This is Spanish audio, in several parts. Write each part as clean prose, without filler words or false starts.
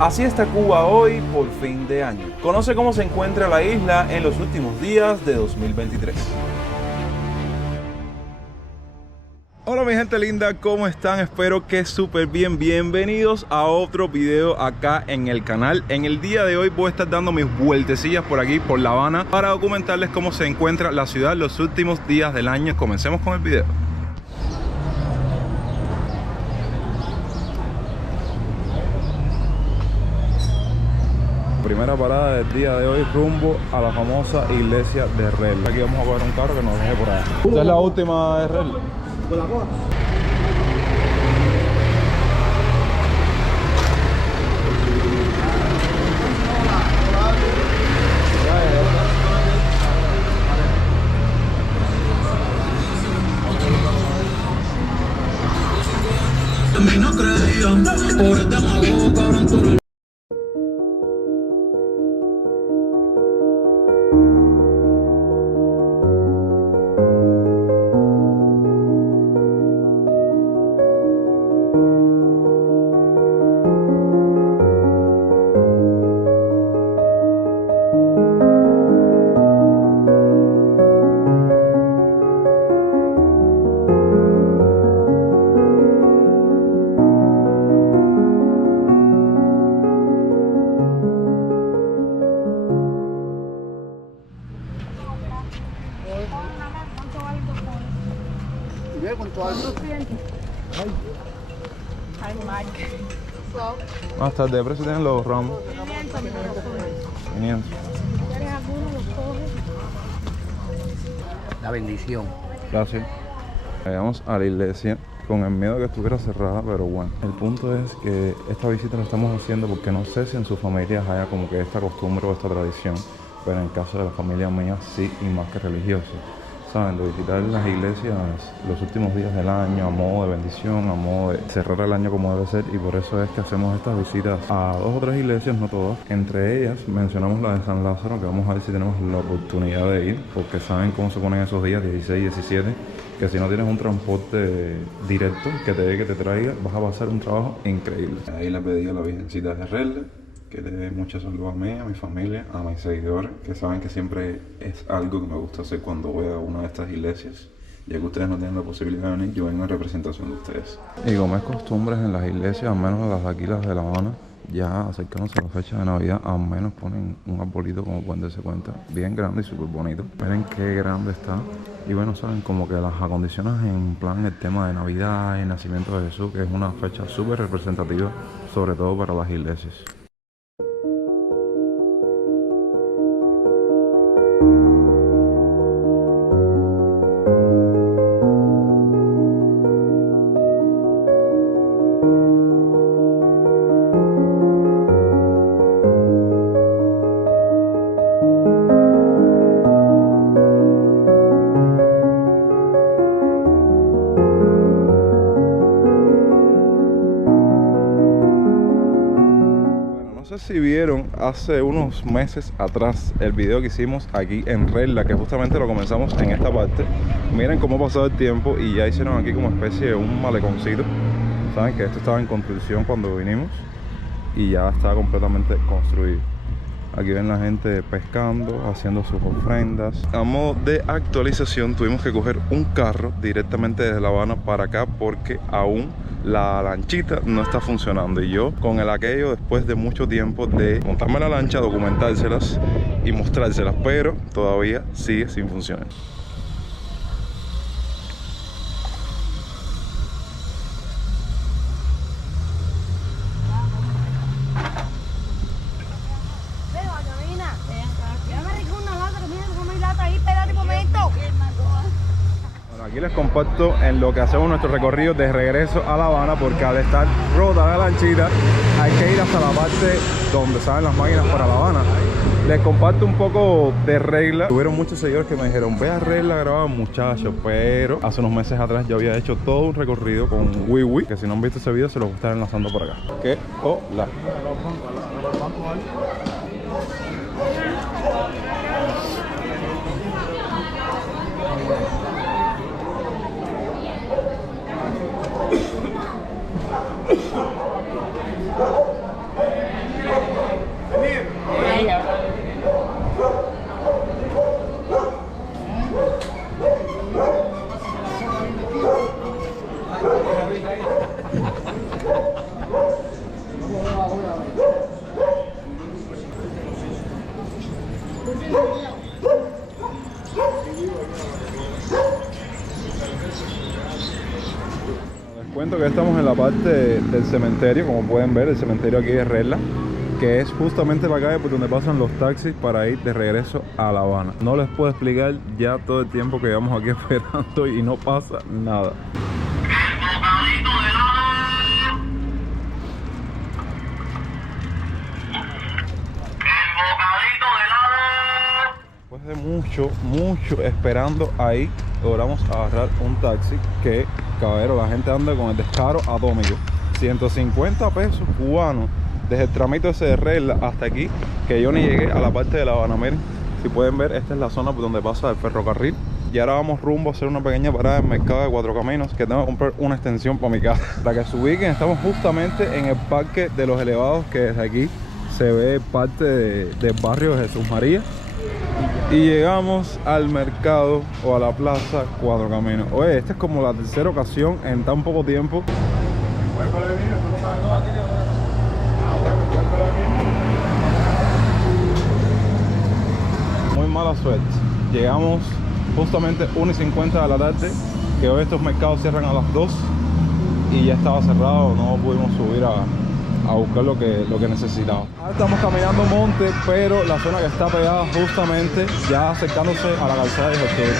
Así está Cuba hoy por fin de año. Conoce cómo se encuentra la isla en los últimos días de 2023. Hola mi gente linda, ¿cómo están? Espero que súper bien. Bienvenidos a otro video acá en el canal. En el día de hoy voy a estar dando mis vueltecillas por aquí, por La Habana, para documentarles cómo se encuentra la ciudad en los últimos días del año. Comencemos con el video. Primera parada del día de hoy rumbo a la famosa iglesia de Rel. Aquí vamos a coger un carro que nos deje por allá. Esta es la última de Rel. No creían, por el demagogo, cabrón, tú. Más tarde, ¿de precio tienen los ramos? 500. La bendición. Gracias. Llegamos a la iglesia con el miedo de que estuviera cerrada, pero bueno. El punto es que esta visita la estamos haciendo porque no sé si en sus familias haya como que esta costumbre o esta tradición, pero en el caso de la familia mía sí, y más que religioso. Saben, de visitar las iglesias los últimos días del año a modo de bendición, a modo de cerrar el año como debe ser, y por eso es que hacemos estas visitas a 2 o 3 iglesias, no todas. Entre ellas mencionamos la de San Lázaro, que vamos a ver si tenemos la oportunidad de ir, porque saben cómo se ponen esos días, 16, 17, que si no tienes un transporte directo que te traiga, vas a pasar un trabajo increíble. Ahí le pedí a la Virgencita de Rel que le dé mucha salud a mí, a mi familia, a mis seguidores, que saben que siempre es algo que me gusta hacer cuando voy a una de estas iglesias. Ya que ustedes no tienen la posibilidad de venir, yo vengo en representación de ustedes. Y como es costumbre en las iglesias, al menos en las de aquí, las de La Habana, ya acercándose a la fecha de Navidad, al menos ponen un arbolito, como pueden darse cuenta, bien grande y súper bonito. Miren qué grande está. Y bueno, saben, como que las acondicionan en plan el tema de Navidad, el nacimiento de Jesús, que es una fecha súper representativa, sobre todo para las iglesias. Si vieron hace unos meses atrás el video que hicimos aquí en Rel, que justamente lo comenzamos en esta parte. Miren cómo ha pasado el tiempo y ya hicieron aquí como especie de un maleconcito. Saben que esto estaba en construcción cuando vinimos y ya está completamente construido. Aquí ven la gente pescando, haciendo sus ofrendas. A modo de actualización tuvimos que coger un carro directamente desde La Habana para acá porque aún la lanchita no está funcionando, y yo con el aquello, después de mucho tiempo de montarme la lancha, documentárselas y mostrárselas, pero todavía sigue sin funcionar. Aquí les comparto en lo que hacemos nuestro recorrido de regreso a La Habana, porque al estar rota la lanchita hay que ir hasta la parte donde salen las máquinas para La Habana. Les comparto un poco de regla. Tuvieron muchos seguidores que me dijeron, ve a regla a grabar, muchachos, pero hace unos meses atrás yo había hecho todo un recorrido con WiWi, que si no han visto ese video se los voy a estar enlazando por acá. ¿Qué? Hola. Les cuento que estamos en la parte del cementerio, como pueden ver, el cementerio aquí de Redla, que es justamente la calle por donde pasan los taxis para ir de regreso a La Habana. No les puedo explicar ya todo el tiempo que llevamos aquí esperando y no pasa nada. Después de mucho esperando ahí, logramos agarrar un taxi que, caballero, la gente anda con el descaro atómico. 150 pesos cubanos desde el tramito ese de Redla hasta aquí, que yo ni llegué a la parte de La Habana. Miren, si pueden ver, esta es la zona por donde pasa el ferrocarril. Y ahora vamos rumbo a hacer una pequeña parada en el mercado de Cuatro Caminos, que tengo que comprar una extensión para mi casa. Para que se ubiquen, estamos justamente en el Parque de los Elevados, que desde aquí se ve parte del barrio de Jesús María. Y llegamos al mercado o a la plaza Cuatro Caminos. Oye, esta es como la tercera ocasión en tan poco tiempo. Muy mala suerte. Llegamos justamente 1:50 de la tarde, que hoy estos mercados cierran a las 2 y ya estaba cerrado, no pudimos subir a buscar lo que necesitaba. Ahora estamos caminando monte, pero la zona que está pegada justamente ya acercándose a la calzada de Jesús.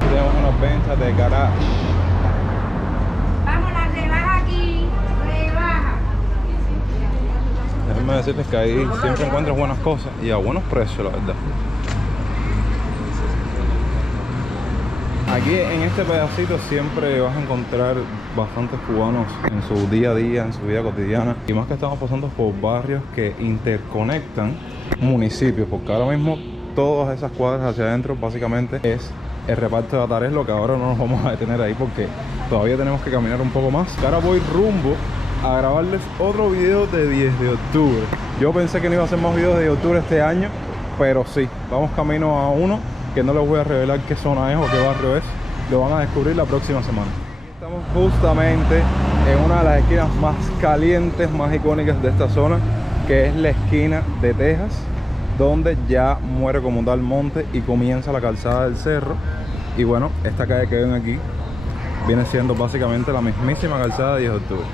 Tenemos unas ventas de garage. Vamos, la rebaja aquí, rebaja. Déjenme decirles que ahí siempre encuentras buenas cosas y a buenos precios, la verdad. Aquí en este pedacito siempre vas a encontrar bastantes cubanos en su día a día, en su vida cotidiana. Y más que estamos pasando por barrios que interconectan municipios, porque ahora mismo todas esas cuadras hacia adentro básicamente es el reparto de Atares, lo que ahora no nos vamos a detener ahí porque todavía tenemos que caminar un poco más. Ahora voy rumbo a grabarles otro video de 10 de octubre. Yo pensé que no iba a hacer más videos de 10 de octubre este año, pero sí, vamos camino a uno que no les voy a revelar qué zona es o qué barrio es. Lo van a descubrir la próxima semana. Estamos justamente en una de las esquinas más calientes, más icónicas de esta zona, que es la esquina de Texas, donde ya muere como tal monte y comienza la calzada del cerro. Y bueno, esta calle que ven aquí viene siendo básicamente la mismísima calzada de 10 de octubre.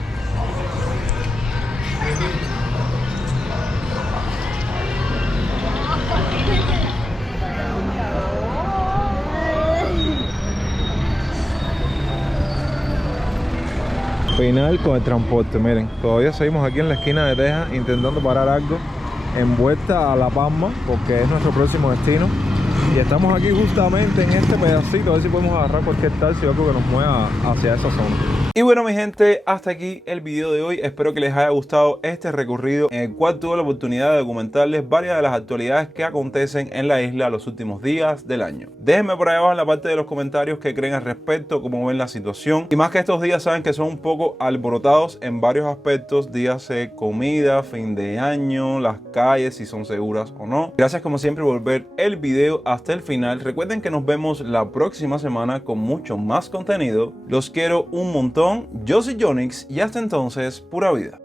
Final con el transporte. Miren, todavía seguimos aquí en la esquina de Texas intentando parar algo en vuelta a La Palma, porque es nuestro próximo destino. Y estamos aquí justamente en este pedacito, a ver si podemos agarrar cualquier taxi o algo que nos mueva hacia esa zona. Y bueno, mi gente, hasta aquí el video de hoy. Espero que les haya gustado este recorrido en el cual tuve la oportunidad de documentarles varias de las actualidades que acontecen en la isla los últimos días del año. Déjenme por ahí abajo en la parte de los comentarios qué creen al respecto, cómo ven la situación. Y más que estos días saben que son un poco alborotados en varios aspectos, dígase comida, fin de año, las calles, si son seguras o no. Gracias como siempre por ver el video hasta el final. Recuerden que nos vemos la próxima semana con mucho más contenido. Los quiero un montón. Yo soy Jonix y hasta entonces, pura vida.